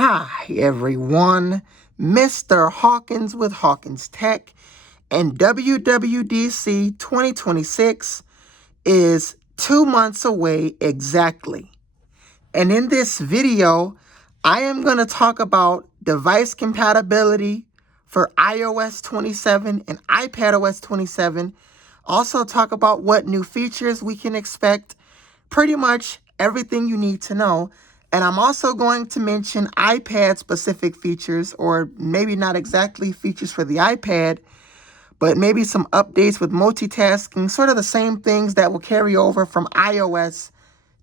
Hi, everyone. Mr. Hawkins with Hawkins Tech, and WWDC 2026 is 2 months away exactly. And in this video, I am going to talk about device compatibility for iOS 27 and iPadOS 27. Also talk about what new features we can expect, pretty much everything you need to know. And I'm also going to mention iPad specific features, or maybe not exactly features for the iPad, but maybe some updates with multitasking, sort of the same things that will carry over from iOS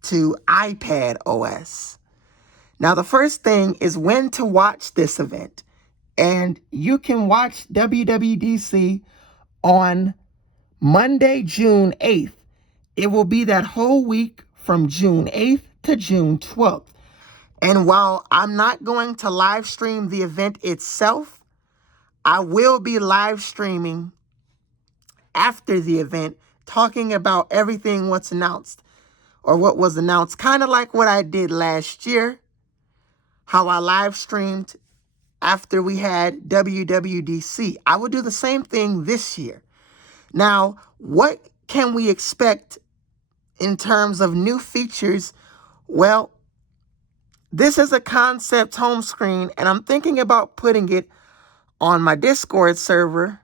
to iPad OS. Now, the first thing is when to watch this event. And you can watch WWDC on Monday, June 8th. It will be that whole week from June 8th to June 12th. And while I'm not going to live stream the event itself, I will be live streaming after the event, talking about everything what's announced or what was announced, kind of like what I did last year, how I live streamed after we had WWDC. I will do the same thing this year. Now, what can we expect in terms of new features? Well, this is a concept home screen, and I'm thinking about putting it on my Discord server.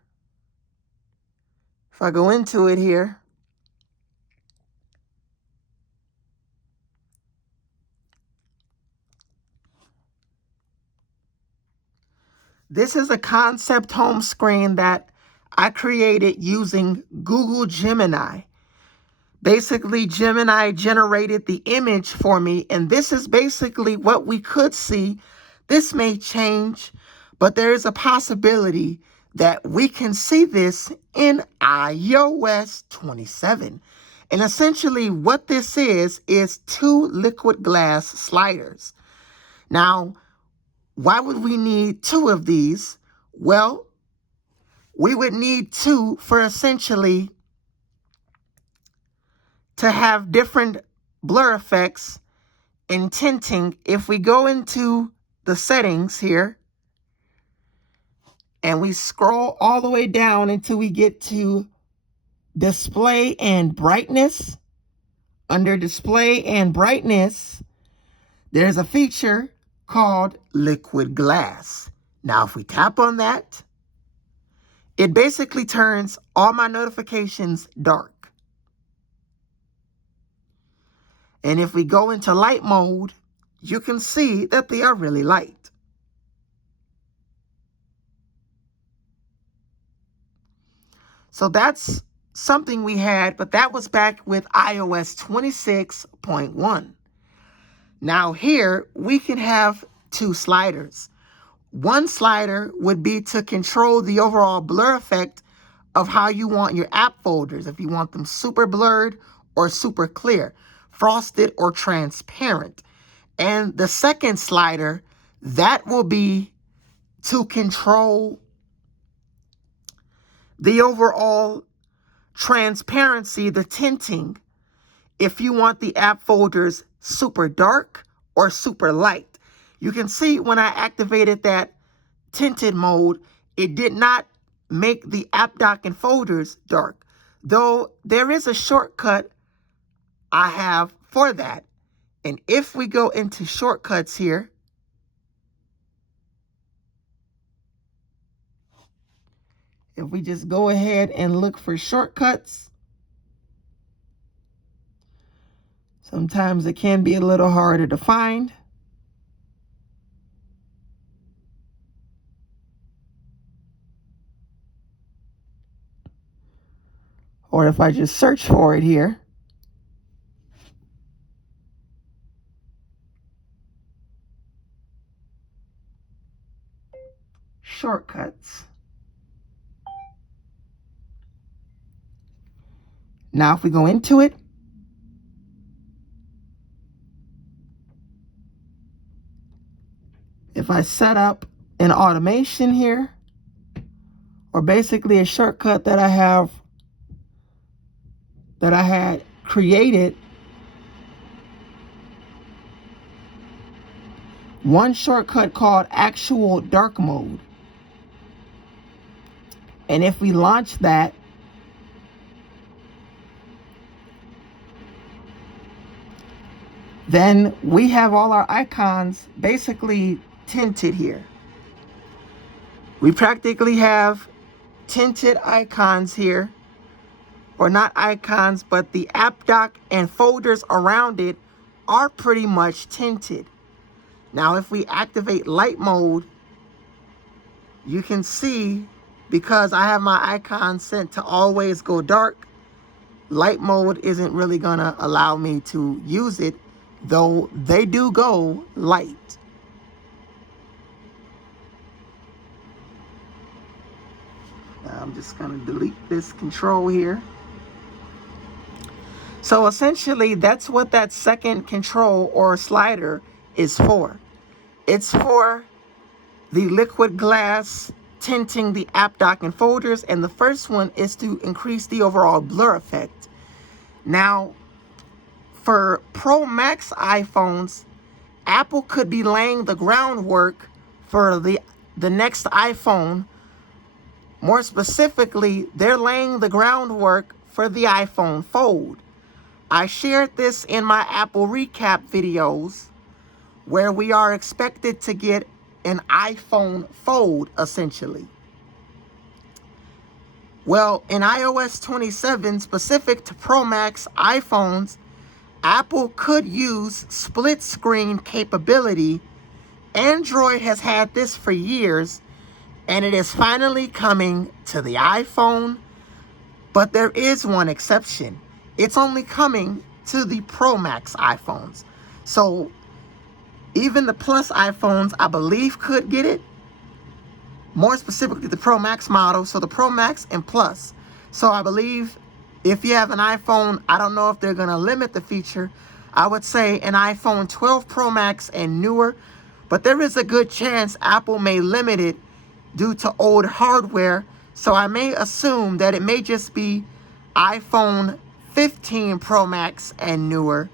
If I go into it here, this is a concept home screen that I created using Google Gemini. Basically, Gemini generated the image for me, and this is basically what we could see. This may change, but there is a possibility that we can see this in iOS 27. And essentially what this is 2 liquid glass sliders. Now, why would we need 2 of these? Well, we would need 2 for essentially to have different blur effects and tinting. If we go into the settings here and we scroll all the way down until we get to display and brightness, under display and brightness, there's a feature called liquid glass. Now, if we tap on that, it basically turns all my notifications dark. And if we go into light mode, you can see that they are really light. So that's something we had, but that was back with iOS 26.1. Now here, we can have 2 sliders. One slider would be to control the overall blur effect of how you want your app folders, if you want them super blurred or super clear, frosted or transparent. And the second slider, that will be to control the overall transparency, the tinting, if you want the app folders super dark or super light. You can see when I activated that tinted mode, it did not make the app dock and folders dark, though there is a shortcut I have for that. And if we go into shortcuts here, if we just go ahead and look for shortcuts, sometimes it can be a little harder to find. Or if I just search for it here, shortcuts. Now, if we go into it, if I set up an automation here, or basically a shortcut that I had created, one shortcut called actual dark mode. And if we launch that, then we have all our icons basically tinted here. We practically have tinted icons here, or not icons, but the app dock and folders around it are pretty much tinted. Now, if we activate light mode, you can see, because I have my icons set to always go dark, light mode isn't really gonna allow me to use it, though they do go light. Now I'm just gonna delete this control here. So essentially, that's what that second control or slider is for. It's for the liquid glass tinting the app dock and folders, and the first one is to increase the overall blur effect. Now, for Pro Max iPhones, Apple could be laying the groundwork for the next iPhone. More specifically, they're laying the groundwork for the iPhone Fold. I shared this in my Apple recap videos, where we are expected to get an iPhone Fold, essentially. Well, in iOS 27, specific to Pro Max iPhones, Apple could use split screen capability. Android has had this for years, and it is finally coming to the iPhone, but there is one exception. It's only coming to the Pro Max iPhones. So even the Plus iPhones, I believe, could get it. More specifically, the Pro Max model. So the Pro Max and Plus. So I believe if you have an iPhone, I don't know if they're going to limit the feature. I would say an iPhone 12 Pro Max and newer. But there is a good chance Apple may limit it due to old hardware. So I may assume that it may just be iPhone 15 Pro Max and newer,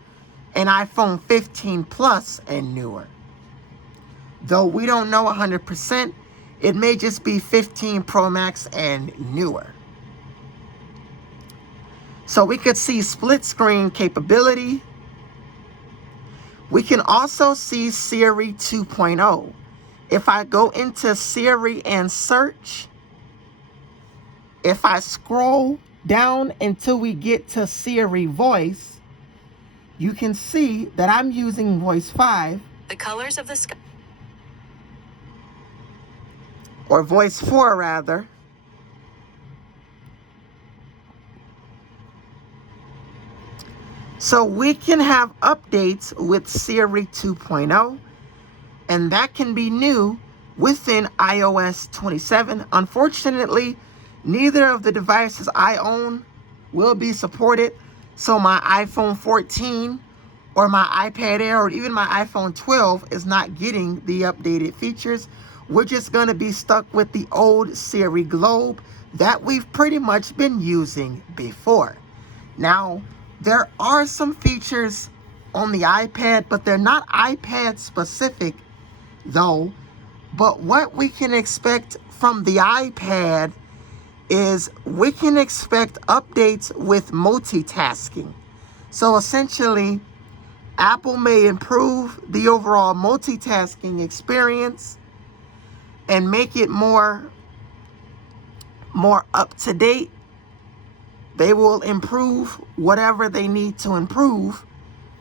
and iPhone 15 Plus and newer. Though we don't know 100%, it may just be 15 Pro Max and newer. So we could see split screen capability. We can also see Siri 2.0. If I go into Siri and search, if I scroll down until we get to Siri voice, you can see that I'm using voice 5. The colors of the sky. Or voice 4 rather. So we can have updates with Siri 2.0, and that can be new within iOS 27. Unfortunately, neither of the devices I own will be supported. So my iPhone 14 or my iPad Air or even my iPhone 12 is not getting the updated features. We're just going to be stuck with the old Siri Globe that we've pretty much been using before. Now, there are some features on the iPad, but they're not iPad specific though. But what we can expect from the iPad is we can expect updates with multitasking. So essentially, Apple may improve the overall multitasking experience and make it more up to date. They will improve whatever they need to improve,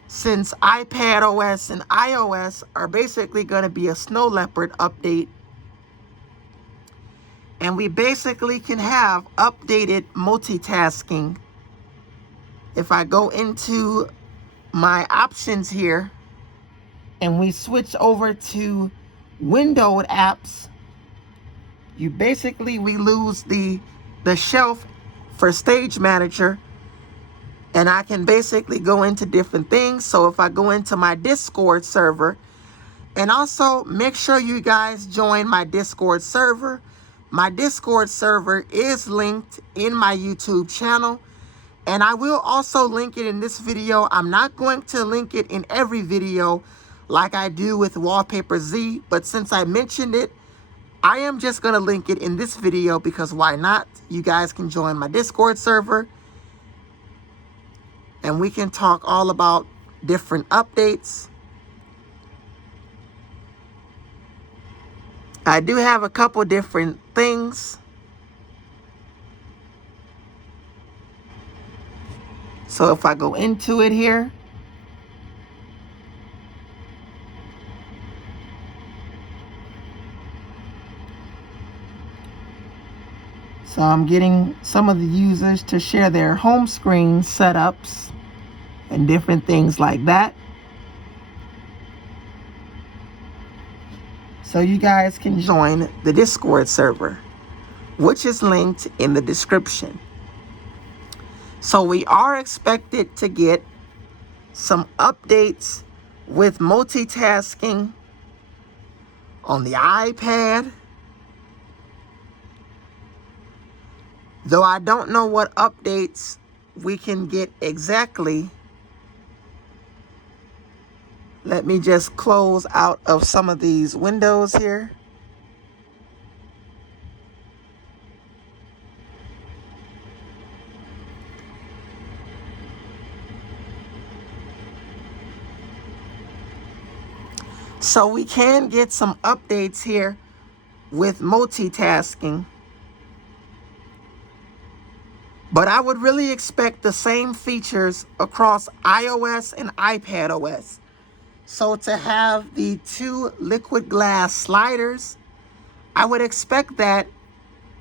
since iPad OS and iOS are basically going to be a Snow Leopard update. And we basically can have updated multitasking. If I go into my options here and we switch over to windowed apps, we lose the shelf for Stage Manager, and I can basically go into different things. So if I go into my Discord server, and also make sure you guys join my Discord server. My Discord server is linked in my YouTube channel, and I will also link it in this video. I'm not going to link it in every video, like I do with Wallpaper Z, but since I mentioned it, I am just going to link it in this video because why not? You guys can join my Discord server and we can talk all about different updates. I do have a couple different things. So if I go into it here, so I'm getting some of the users to share their home screen setups and different things like that. So you guys can join the Discord server, which is linked in the description. So we are expected to get some updates with multitasking on the iPad, though I don't know what updates we can get exactly. Let me just close out of some of these windows here. So we can get some updates here with multitasking. But I would really expect the same features across iOS and iPadOS. So to have the 2 liquid glass sliders, I would expect that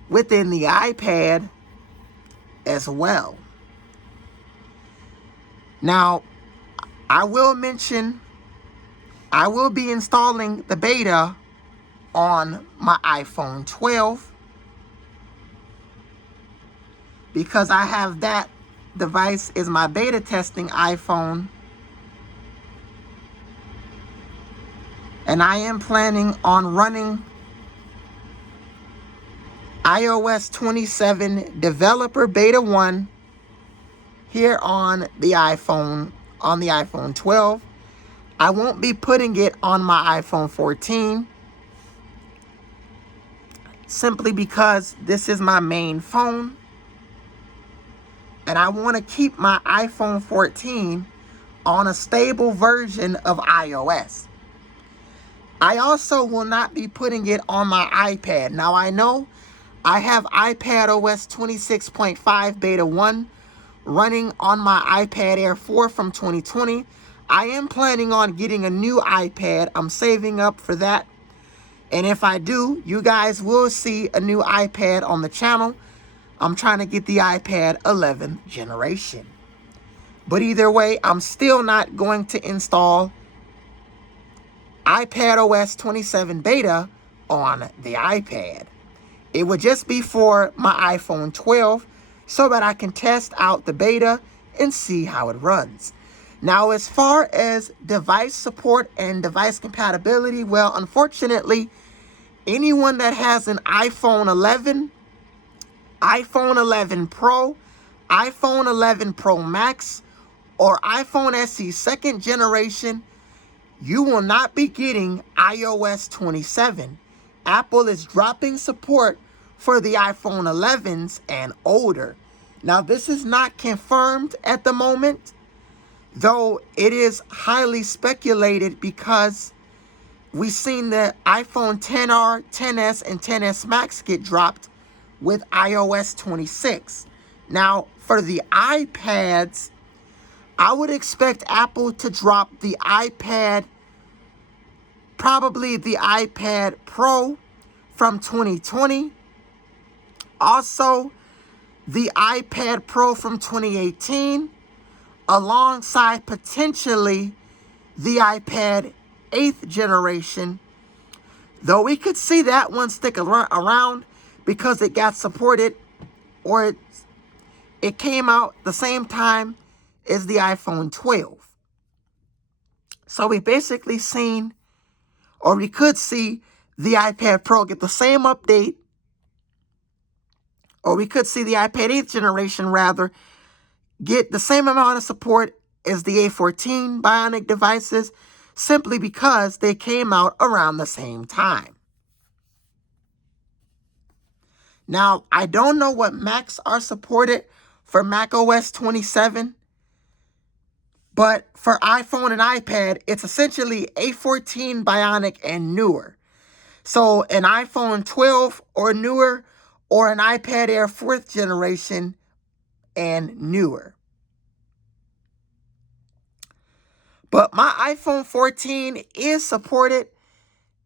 within the iPad as well. Now, I will mention, I will be installing the beta on my iPhone 12 because I have that device is my beta testing iPhone. And I am planning on running iOS 27 Developer Beta 1 here on the iPhone 12. I won't be putting it on my iPhone 14 simply because this is my main phone and I want to keep my iPhone 14 on a stable version of iOS. I also will not be putting it on my iPad. Now I know I have iPadOS 26.5 Beta 1 running on my iPad Air 4 from 2020. I am planning on getting a new iPad. I'm saving up for that. And if I do, you guys will see a new iPad on the channel. I'm trying to get the iPad 11th generation. But either way, I'm still not going to install iPadOS 27 Beta on the iPad. It would just be for my iPhone 12 so that I can test out the beta and see how it runs. Now, as far as device support and device compatibility, well, unfortunately, anyone that has an iPhone 11, iPhone 11 Pro, iPhone 11 Pro Max, or iPhone SE 2nd generation, you will not be getting iOS 27. Apple is dropping support for the iPhone 11s and older. Now, this is not confirmed at the moment, though it is highly speculated because we've seen the iPhone XR, XS, and XS Max get dropped with iOS 26. Now, for the iPads, I would expect Apple to drop the iPad, probably the iPad Pro from 2020. Also, the iPad Pro from 2018, alongside potentially the iPad 8th generation. Though we could see that one stick around because it got supported, or it came out the same time as the iPhone 12. So we basically seen, or we could see the iPad Pro get the same update, or we could see the iPad 8th generation rather get the same amount of support as the A14 Bionic devices. simply because they came out around the same time. Now, I don't know what Macs are supported for macOS 27, but for iPhone and iPad, it's essentially A14 Bionic and newer. So an iPhone 12 or newer, or an iPad Air 4th generation and newer. But my iPhone 14 is supported,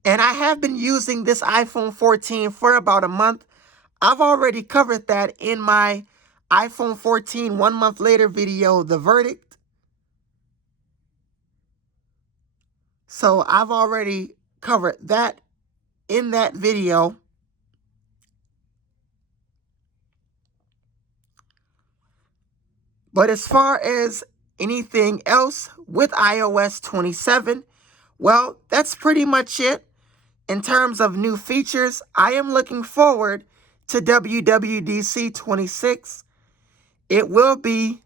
and I have been using this iPhone 14 for about a month. I've already covered that in my iPhone 14 1 month later video, The Verdict. So I've already covered that in that video. But as far as anything else with iOS 27, well, that's pretty much it. In terms of new features, I am looking forward to WWDC 26. It will be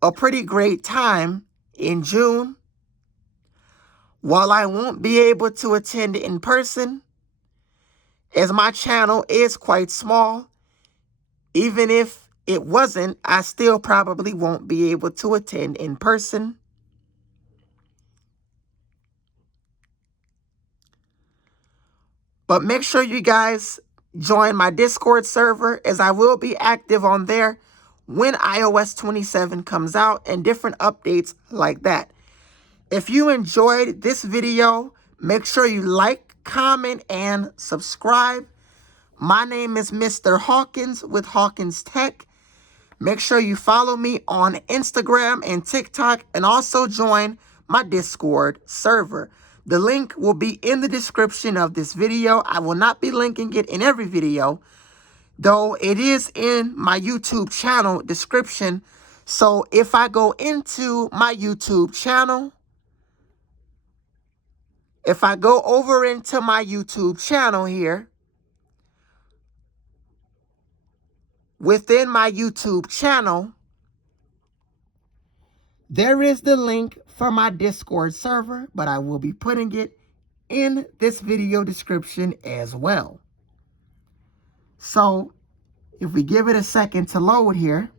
a pretty great time in June. While I won't be able to attend in person, as my channel is quite small, even if it wasn't, I still probably won't be able to attend in person. But make sure you guys join my Discord server, as I will be active on there when iOS 27 comes out and different updates like that. If you enjoyed this video, make sure you like, comment, and subscribe. My name is Mr. Hawkins with Hawkins Tech. Make sure you follow me on Instagram and TikTok, and also join my Discord server. The link will be in the description of this video. I will not be linking it in every video, though it is in my YouTube channel description. So if I go into my YouTube channel, if I go over into my YouTube channel here, within my YouTube channel, there is the link for my Discord server, but I will be putting it in this video description as well. So if we give it a second to load here,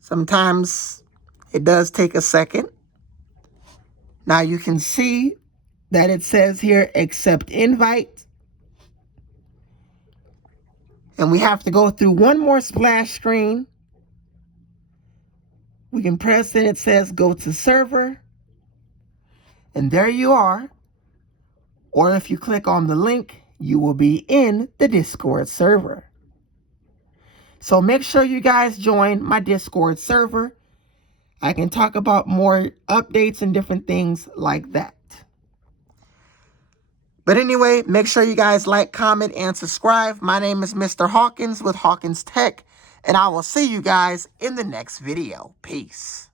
sometimes it does take a second. Now you can see that it says here, accept invite. And we have to go through one more splash screen. We can press it, it says go to server. And there you are. Or if you click on the link, you will be in the Discord server. So make sure you guys join my Discord server. I can talk about more updates and different things like that. But anyway, make sure you guys like, comment, and subscribe. My name is Mr. Hawkins with Hawkins Tech, and I will see you guys in the next video. Peace.